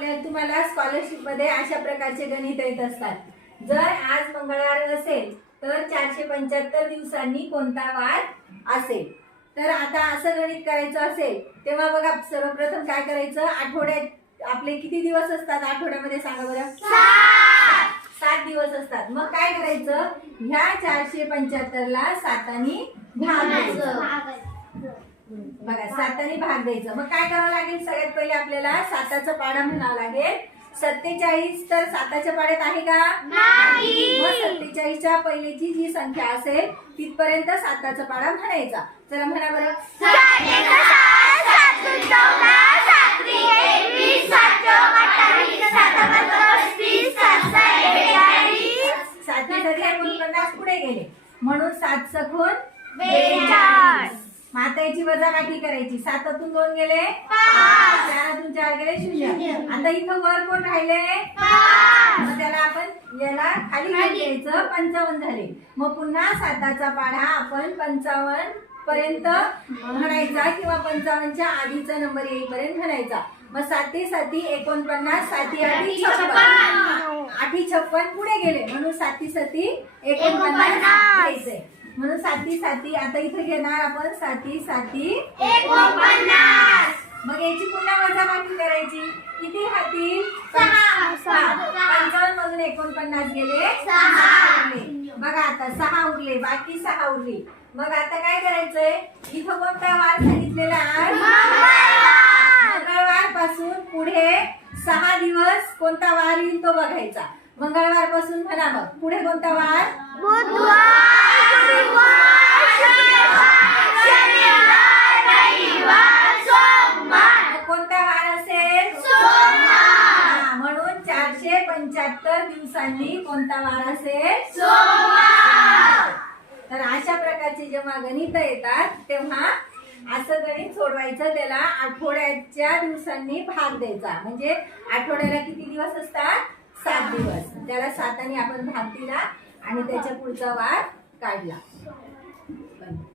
आपल्या तुम्हाला स्कॉलरशिपमध्ये अशा प्रकारचे गणित येत असतात. जर आज मंगळवार असेल तर चारशे पंच्याहत्तर दिवसांनी कोणता वार असेल? तर आता असं गणित करायचं असेल तेव्हा बघा सर्वप्रथम काय करायचं? आठवड्यात आपले किती दिवस असतात आठवड्यामध्ये सांगा बरं? सात! दिवस असतात. मग काय करायचं? ह्या चारशे पंच्याहत्तर ला सातानी भाग द्यायचं बघा सातानी भाग द्यायचं. मग काय करावं लागेल सगळ्यात पहिले आपल्याला साताचा पाडा म्हणावा लागेल. सत्तेचाळीस तर साताच्या पाड्यात आहे का? मग सत्तेचाळीसच्या पहिल्याची जी संख्या असेल तिथपर्यंत साताचा पाडा म्हणायचा. चला म्हणा बरं. सातवी साठी एकोणपन्नास पुढे गेले म्हणून सात सखून याची वजाबाकी करायची. सातातून दोन गेले चारातून चार गेले शून्य. आता इथं वर कोण राहिले? मग त्याला आपण याला खाली घ्यायचं पंचावन्न झाले. मग पुन्हा साताचा पाढा आपण पंचावन्न पर्यंत म्हणायचा किंवा पंचावन्नच्या आधीचा नंबर येईपर्यंत म्हणायचा. मग साती साती एकोणपन्नास साती आठी छप्पन. आठी छप्पन पुढे गेले. म्हणून साती साती एकोणपन्नास म्हणून साती साती आता इथे घेणार आपण साती साती. मग याची पुन्हा वजाबाकी करायची. किती हाती. पंचावन्न मधून एकोणपन्नास गेले. बघा आता सहा उरले बाकी सहा उरली. मग आता काय करायचंय? इथं कोणता वार सांगितलेला मंगळवार. पासून पुढे सहा दिवस कोणता वार येईल तो बघायचा. मंगळवारपासून म्हणा मग. पुढे कोणता वार? मग कोणता वार असेल? हा, म्हणून चारशे पंच्याहत्तर दिवसांनी कोणता वार असेल? तर अशा प्रकारची जेव्हा गणित येतात तेव्हा असं गणित सोडवायचं त्याला आठवड्याच्या दिवसांनी भाग द्यायचा. म्हणजे आठवड्याला किती दिवस असतात? सात दिवस. त्याला साताने आपण भाग दिला आणि त्याच्या पुढचा वार काढला.